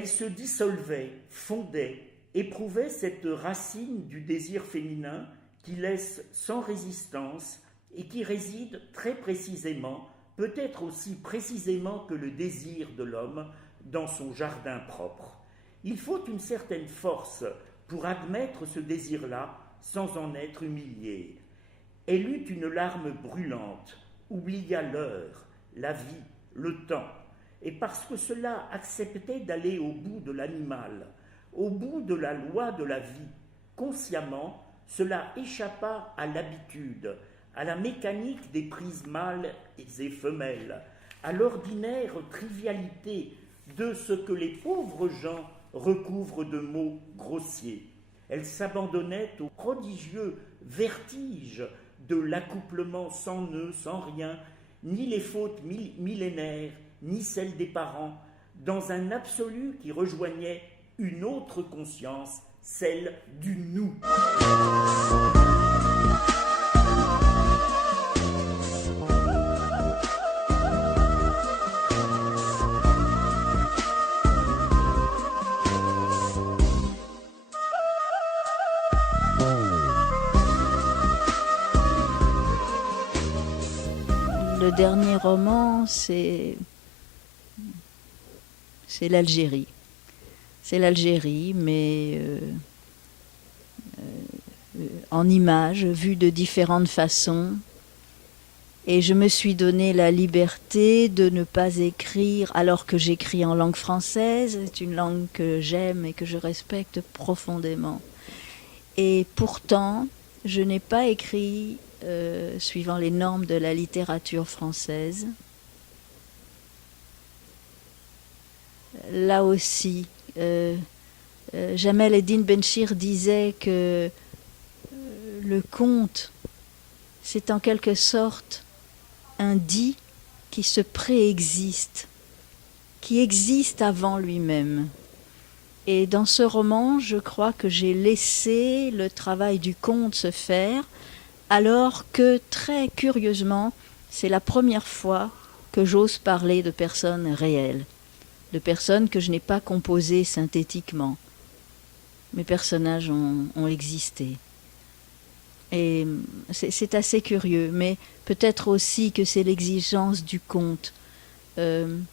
elle se dissolvait, fondait, éprouvait cette racine du désir féminin qui laisse sans résistance et qui réside très précisément, peut-être aussi précisément que le désir de l'homme, dans son jardin propre. Il faut une certaine force pour admettre ce désir-là sans en être humilié. Elle eut une larme brûlante, oublia l'heure, la vie, le temps, et parce que cela acceptait d'aller au bout de l'animal, au bout de la loi de la vie, consciemment, cela échappa à l'habitude, à la mécanique des prises mâles et femelles, à l'ordinaire trivialité de ce que les pauvres gens recouvrent de mots grossiers. Elle s'abandonnait au prodigieux vertige de l'accouplement sans nœud, sans rien, ni les fautes millénaires, ni celles des parents, dans un absolu qui rejoignait une autre conscience, celle du nous. Le dernier roman, c'est l'Algérie. C'est l'Algérie, mais en images, vues de différentes façons. Et je me suis donné la liberté de ne pas écrire, alors que j'écris en langue française, c'est une langue que j'aime et que je respecte profondément. Et pourtant, je n'ai pas écrit suivant les normes de la littérature française. Là aussi, Jamel Eddine Benchir disait que le conte, c'est en quelque sorte un dit qui se préexiste, qui existe avant lui-même. Et dans ce roman, je crois que j'ai laissé le travail du conte se faire, alors que, très curieusement, c'est la première fois que j'ose parler de personnes réelles, de personnes que je n'ai pas composées synthétiquement. Mes personnages ont existé. Et c'est assez curieux, mais peut-être aussi que c'est l'exigence du conte. Dans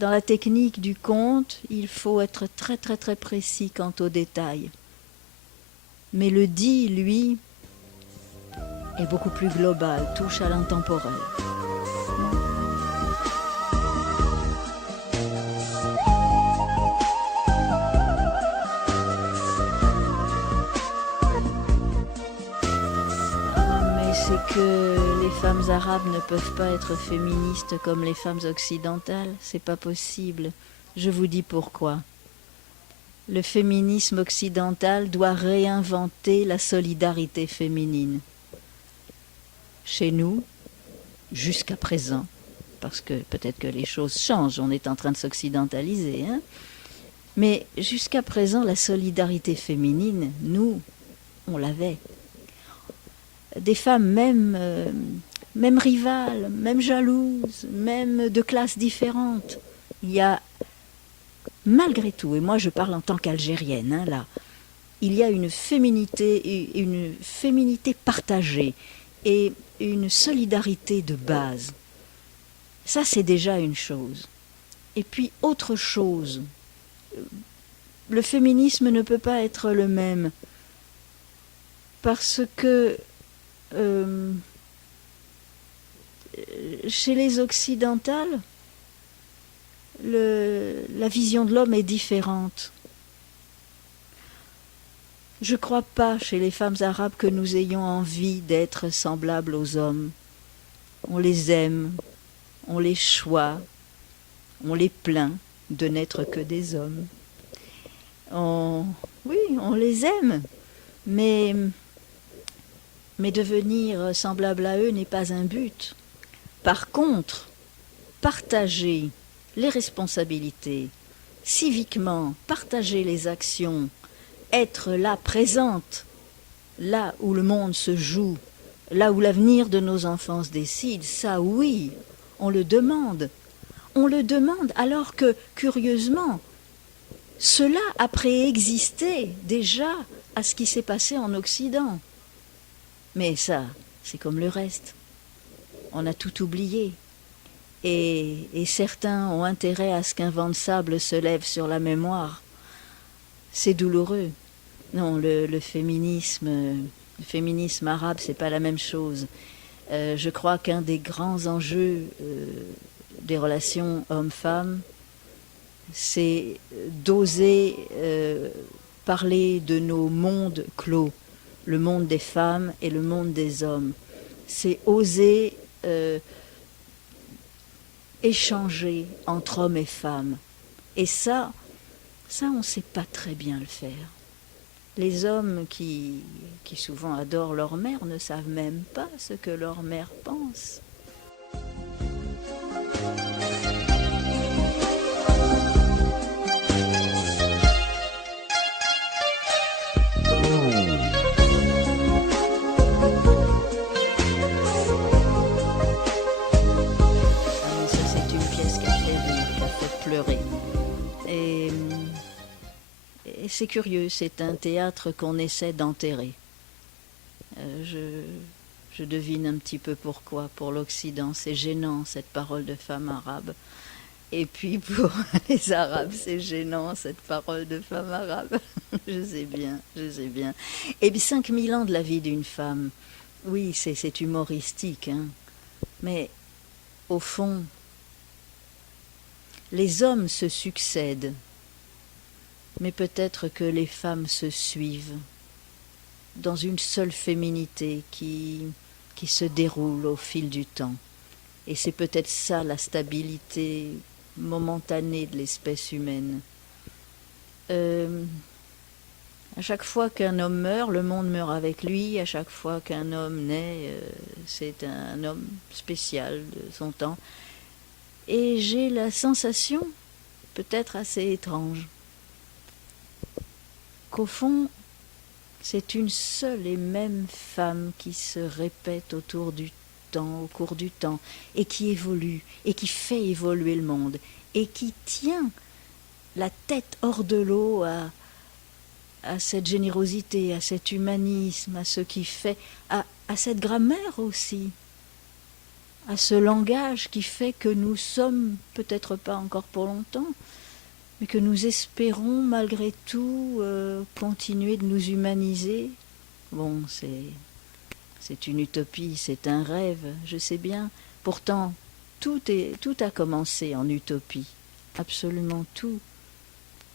la technique du conte, il faut être très très très précis quant aux détails. Mais le dit, lui, est beaucoup plus global, touche à l'intemporel. Mais c'est que les femmes arabes ne peuvent pas être féministes comme les femmes occidentales, c'est pas possible. Je vous dis pourquoi. Le féminisme occidental doit réinventer la solidarité féminine. Chez nous, jusqu'à présent, parce que peut-être que les choses changent, on est en train de s'occidentaliser, hein, mais jusqu'à présent, la solidarité féminine, nous, on l'avait. Des femmes même rivales, même jalouses, même de classes différentes. Il y a, malgré tout, et moi je parle en tant qu'Algérienne, hein, là, il y a une féminité partagée et une solidarité de base. Ça, c'est déjà une chose. Et puis, autre chose, le féminisme ne peut pas être le même parce que chez les occidentales, la vision de l'homme est différente. Je ne crois pas chez les femmes arabes que nous ayons envie d'être semblables aux hommes. On les aime, on les choisit, on les plaint de n'être que des hommes. Oui, on les aime, mais devenir semblable à eux n'est pas un but. Par contre, partager les responsabilités, civiquement, partager les actions, être là, présente, là où le monde se joue, là où l'avenir de nos enfants se décide, ça oui, on le demande. on le demande, alors que, curieusement, cela a préexisté déjà à ce qui s'est passé en Occident. Mais ça, c'est comme le reste. On a tout oublié. Et certains ont intérêt à ce qu'un vent de sable se lève sur la mémoire. C'est douloureux. Non, le féminisme arabe, c'est pas la même chose. Je crois qu'un des grands enjeux des relations hommes-femmes, c'est d'oser parler de nos mondes clos, le monde des femmes et le monde des hommes. C'est oser échanger entre hommes et femmes. Et ça on ne sait pas très bien le faire. Les hommes qui souvent adorent leur mère ne savent même pas ce que leur mère pense. Et c'est curieux, c'est un théâtre qu'on essaie d'enterrer. Je devine un petit peu pourquoi. Pour l'Occident, c'est gênant, cette parole de femme arabe. Et puis pour les Arabes, c'est gênant, cette parole de femme arabe. Je sais bien. Et puis 5000 ans de la vie d'une femme, oui, c'est humoristique, hein. Mais au fond, les hommes se succèdent, mais peut-être que les femmes se suivent dans une seule féminité qui se déroule au fil du temps. Et c'est peut-être ça la stabilité momentanée de l'espèce humaine. À chaque fois qu'un homme meurt, le monde meurt avec lui. À chaque fois qu'un homme naît, c'est un homme spécial de son temps. Et j'ai la sensation, peut-être assez étrange, qu'au fond, c'est une seule et même femme qui se répète au cours du temps, et qui évolue, et qui fait évoluer le monde, et qui tient la tête hors de l'eau à cette générosité, à cet humanisme, à ce qui fait, à cette grammaire aussi, à ce langage qui fait que nous sommes, peut-être pas encore pour longtemps, mais que nous espérons malgré tout continuer de nous humaniser. Bon, c'est une utopie, c'est un rêve, je sais bien. Pourtant, tout a commencé en utopie, absolument tout.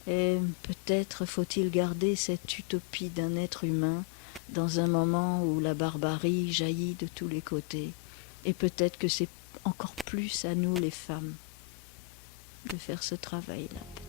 Et peut-être faut-il garder cette utopie d'un être humain dans un moment où la barbarie jaillit de tous les côtés. Et peut-être que c'est encore plus à nous les femmes de faire ce travail-là.